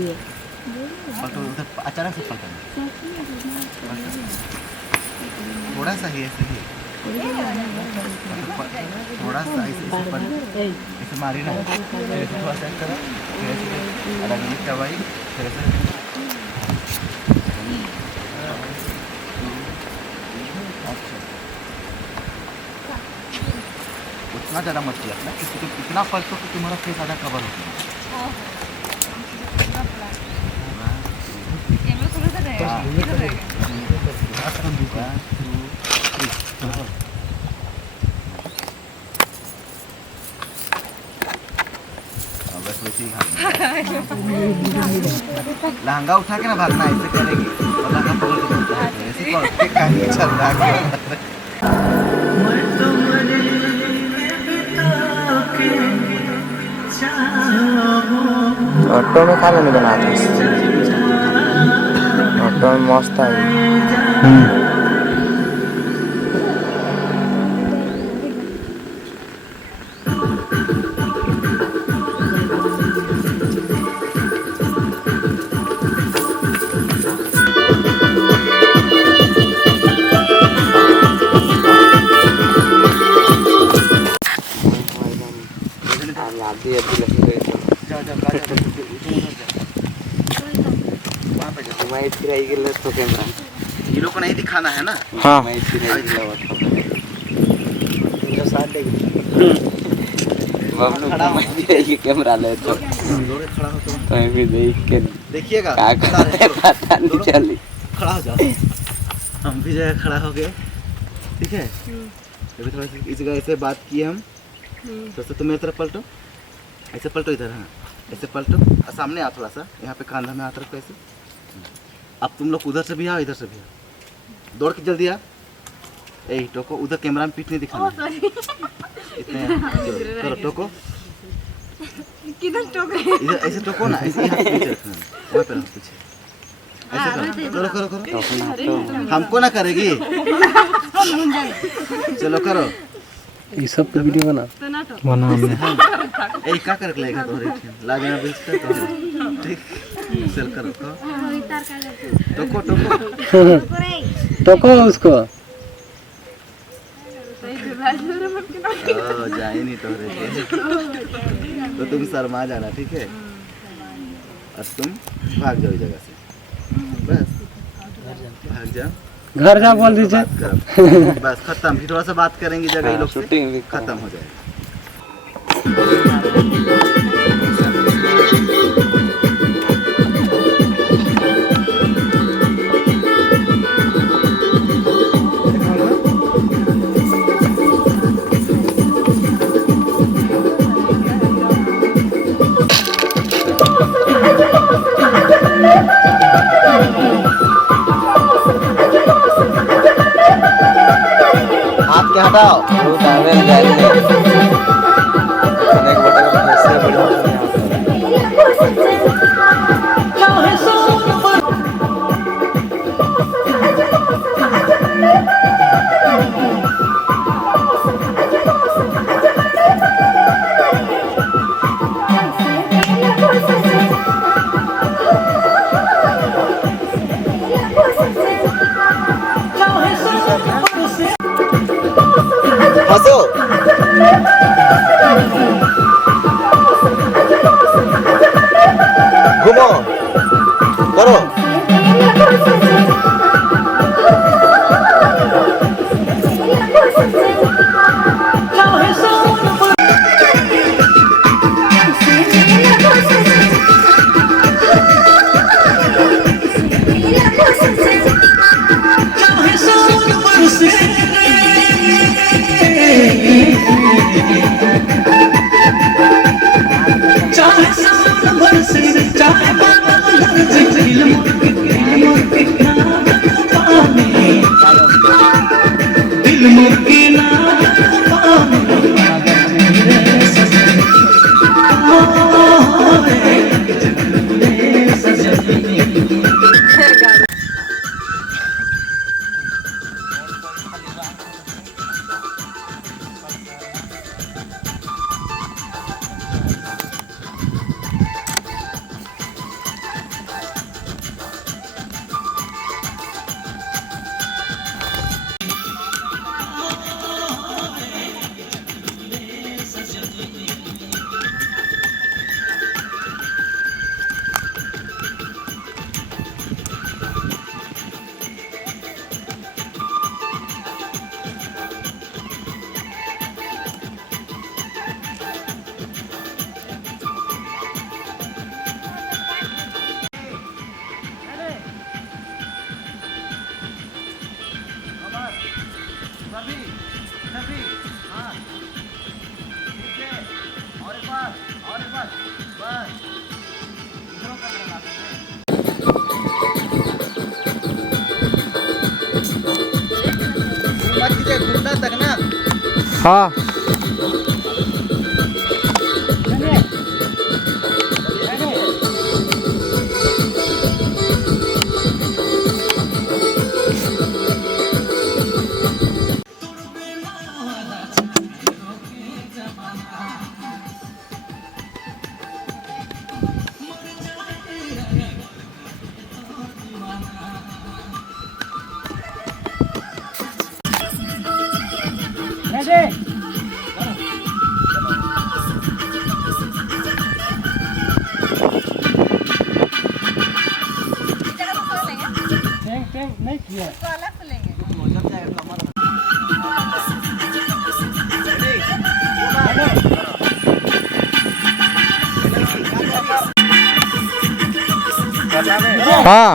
पलटो उधर अचानक से पलटना थोड़ा सा ही ऐसे ही थोड़ा सा ऐसे मारी ना ऐसे थोड़ा सा करो फिर ऐसे अलग अलग दवाई फिर ऐसे उतना ज़्यादा मत किया ना क्योंकि इतना पलटो कि तुम्हारा फेस आधा कवर हो गया बस वैसे ही लहंगा उठा के ना भागना ऐसे करेगी और लहंगा पकड़ के ऐसे चल रहा है ऑटो में खाना नहीं बनाते ऑटो में मस्त है ये लोग को नहीं दिखाना है ना हाँ कैमरा ले तो भी देख के देखिएगा पता नहीं चली खड़ा हो जाओ हम भी जगह खड़ा हो गए ठीक है अभी थोड़ा इस जगह ऐसे बात किए हम तो तुम मेरी तरफ पलटो ऐसे पलटो इधर हाँ ऐसे पलटो और सामने आओ थोड़ा सा यहाँ पे कांधा में हाथ रखो ऐसे अब तुम लोग उधर से भी आओ इधर से भी आओ दौड़ के जल्दी आ यही टोको उधर कैमरा में पीठ नहीं दिखाना इतने करो टोको किधर टोको इधर ऐसे टोको ना ऐसे हाथ पीछे रखना वहाँ पे रखो पीछे ऐसे करो करो करो करो हमको ना करेगी चलो करो ये सब तो वीडियो बना ए का कर लेगा तो लाजना बेचता तो ठीक चल करो टोको टोको टोको उसको जाए नहीं तो तो तुम शर्मा जाना ठीक है और तुम भाग जाओ जगह से बस भाग जाओ घर जा बोल दीजिए बस खत्म फिर थोड़ा सा बात करेंगे जगह ये लोग से खत्म हो जाएगा हटाओ हंसो घूमो करो चाहे हाँ इसको अलग से लेंगे। हाँ